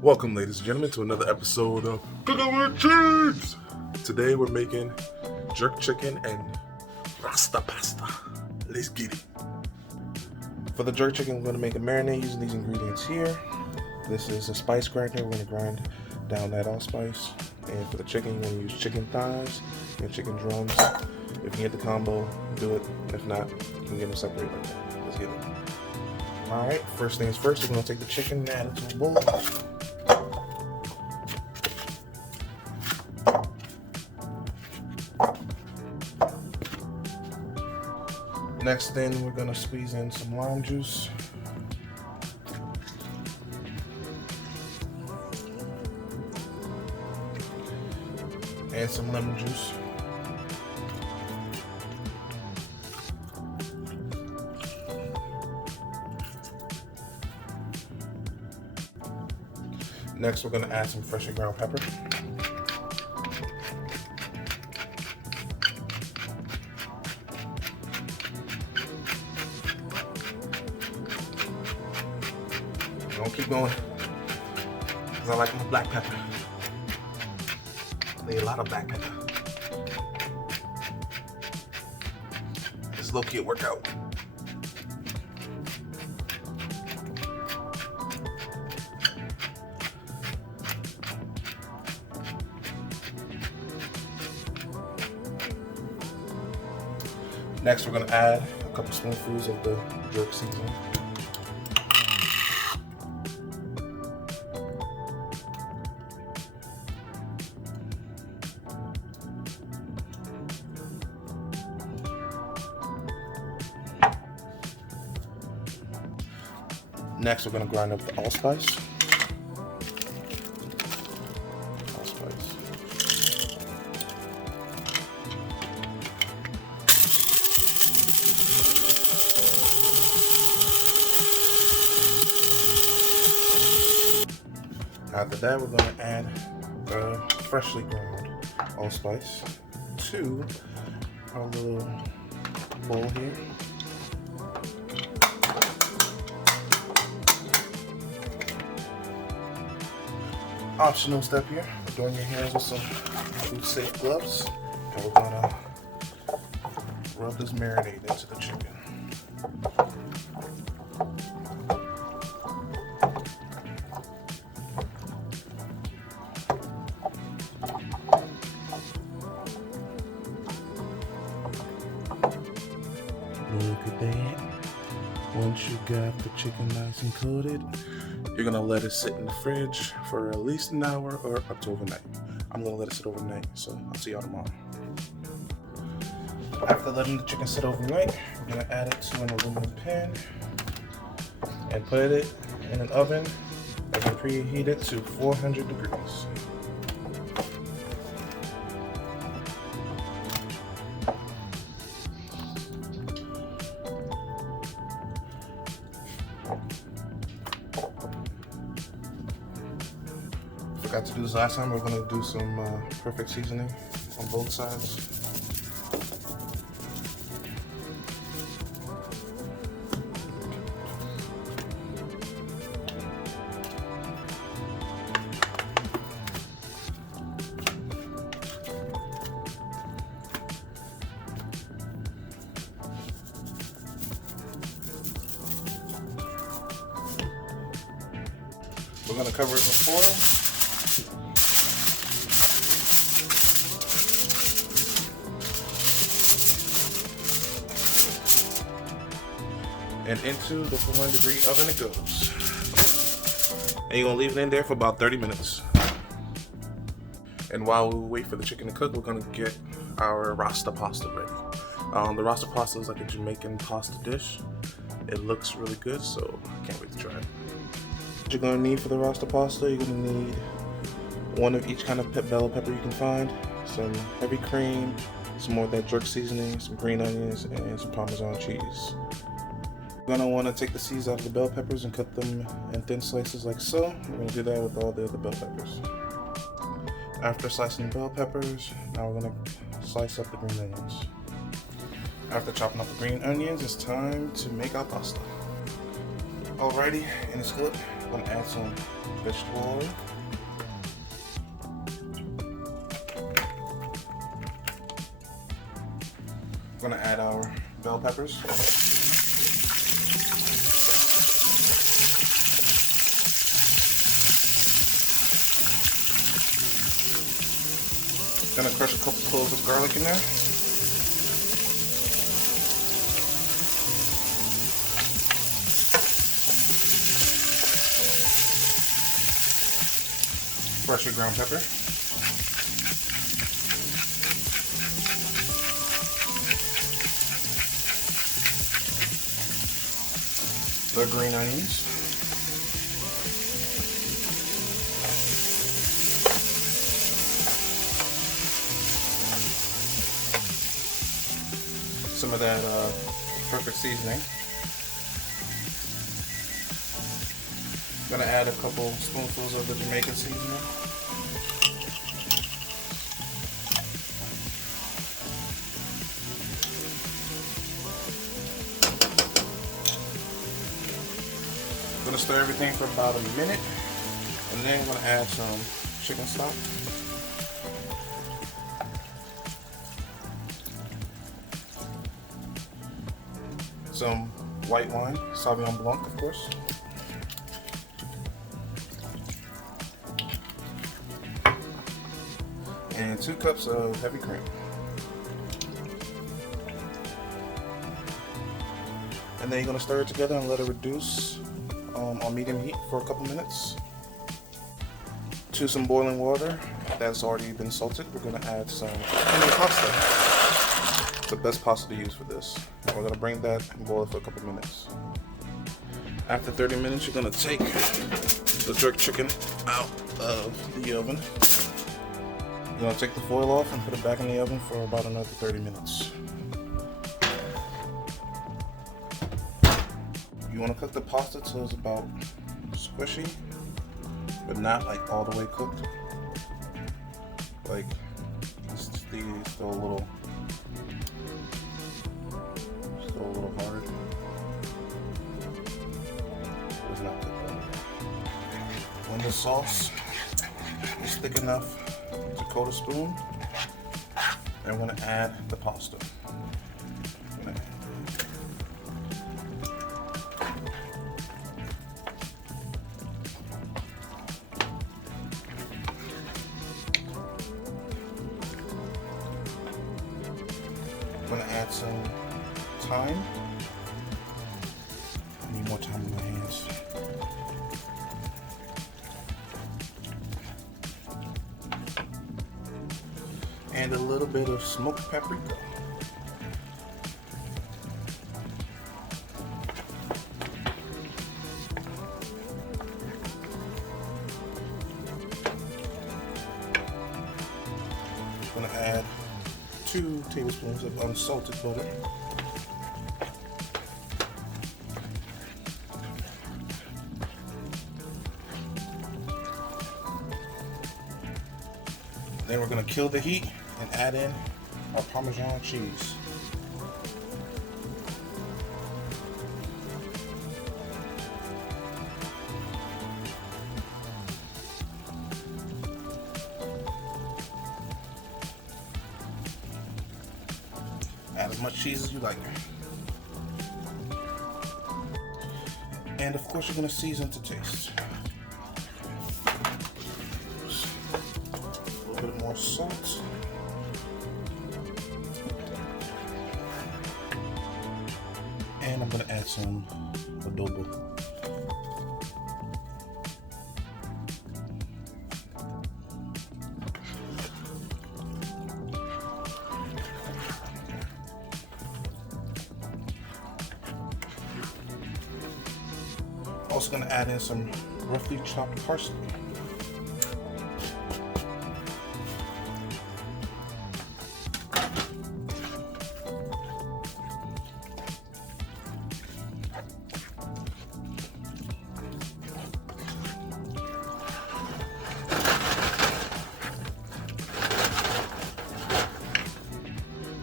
Welcome, ladies and gentlemen, to another episode of Cooking with Cheese. Today we're making jerk chicken and Rasta Pasta. Let's get it. For the jerk chicken, we're going to make a marinade using these ingredients here. This is a spice grinder. We're going to grind down that allspice. And for the chicken, you're going to use chicken thighs and chicken drums. If you can get the combo, do it. If not, you can get them separated like that. Let's get it. Alright, first things first, we're going to take the chicken and add it to a bowl. Next thing, we're going to squeeze in some lime juice. And some lemon juice. Next, we're going to add some freshly ground pepper. Don't keep going, because I like my black pepper. I need a lot of black pepper. It's low-key a workout. Next, we're going to add a couple spoonfuls of the jerk seasoning. Next, we're going to grind up the allspice. After that, we're going to add the freshly ground allspice to our little bowl here. Optional step here, doing your hands with some food-safe gloves, and we're gonna rub this marinade into the chicken. Look at that. Once you got the chicken nice and coated, you're gonna let it sit in the fridge for at least an hour or up to overnight. I'm gonna let it sit overnight, so I'll see y'all tomorrow. After letting the chicken sit overnight, we're gonna add it to an aluminum pan and put it in an oven that we preheated to 400 degrees. Forgot to do this last time. We're going to do some perfect seasoning on both sides. We're going to cover it with foil. And into the 400-degree oven it goes. And you're gonna leave it in there for about 30 minutes. And while we wait for the chicken to cook, we're gonna get our Rasta Pasta ready. The Rasta Pasta is like a Jamaican pasta dish. It looks really good, so I can't wait to try it. What you're gonna need for the Rasta Pasta, you're gonna need one of each kind of bell pepper you can find, some heavy cream, some more of that jerk seasoning, some green onions, and some Parmesan cheese. You're going to want to take the seeds out of the bell peppers and cut them in thin slices like so. We're going to do that with all the other bell peppers. After slicing the bell peppers, now we're going to slice up the green onions. After chopping up the green onions, it's time to make our pasta. Alrighty, and it's good. I'm gonna add some vegetable oil. I'm gonna add our bell peppers. Gonna crush a couple cloves of garlic in there. Freshly ground pepper. The green onions. Some of that perfect seasoning. I'm gonna add a couple spoonfuls of the Jamaican seasoning. I'm gonna stir everything for about a minute, and then I'm gonna add some chicken stock. Some white wine, Sauvignon Blanc, of course. And 2 cups of heavy cream. And then you're gonna stir it together and let it reduce on medium heat for a couple minutes. To some boiling water that's already been salted, we're gonna add some pasta. It's the best pasta to use for this. We're gonna bring that and boil it for a couple minutes. After 30 minutes, you're gonna take the jerk chicken out of the oven. You're gonna take the foil off and put it back in the oven for about another 30 minutes. You wanna cook the pasta till it's about squishy, but not like all the way cooked. Like, it's still a little hard. It's not cooked. When the sauce is thick enough to coat a spoon, and I'm gonna add the pasta. I'm gonna add some thyme. I need more time in my hands. And a little bit of smoked paprika. I'm gonna add 2 tablespoons of unsalted butter. Then we're gonna kill the heat and add in our Parmesan cheese. Add as much cheese as you like. And of course, you're gonna season to taste. A little bit more salt. And I'm gonna add some adobo. Also gonna add in some roughly chopped parsley.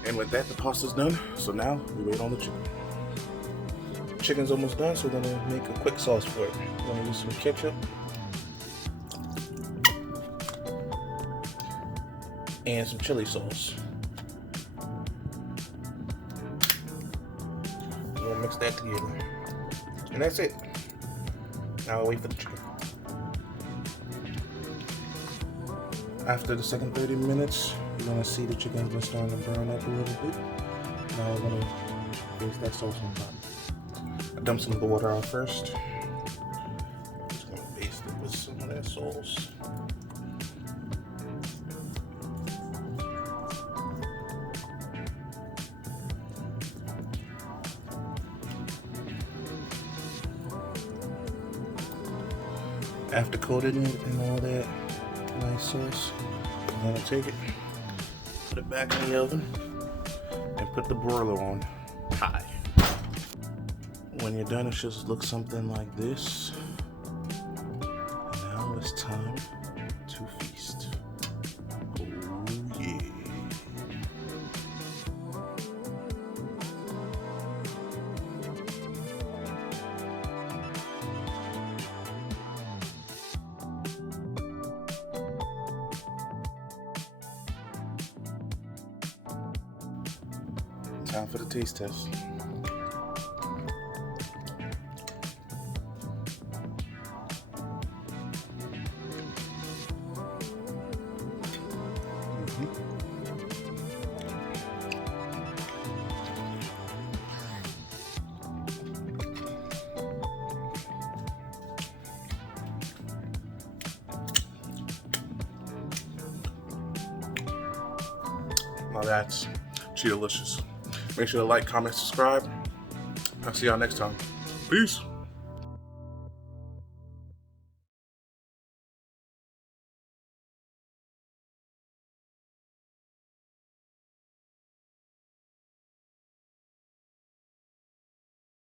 And with that, the pasta's done. So now we wait on the chicken. Chicken's almost done, so we're gonna make a quick sauce for it. I'm gonna use some ketchup and some chili sauce. We'll mix that together. And that's it. Now I'll wait for the chicken. After the second 30 minutes, you're gonna see the chicken's been starting to burn up a little bit. Now we're gonna base that sauce on top. I dumped some of the water out first. Just gonna baste it with some of that sauce. After coating it and all that nice sauce, I'm gonna take it, put it back in the oven, and put the broiler on high. When you're done, it should look something like this. And now it's time to feast. Oh yeah. Time for the taste test. Now that's delicious. Make sure to like, comment, subscribe. I'll see y'all next time. Peace.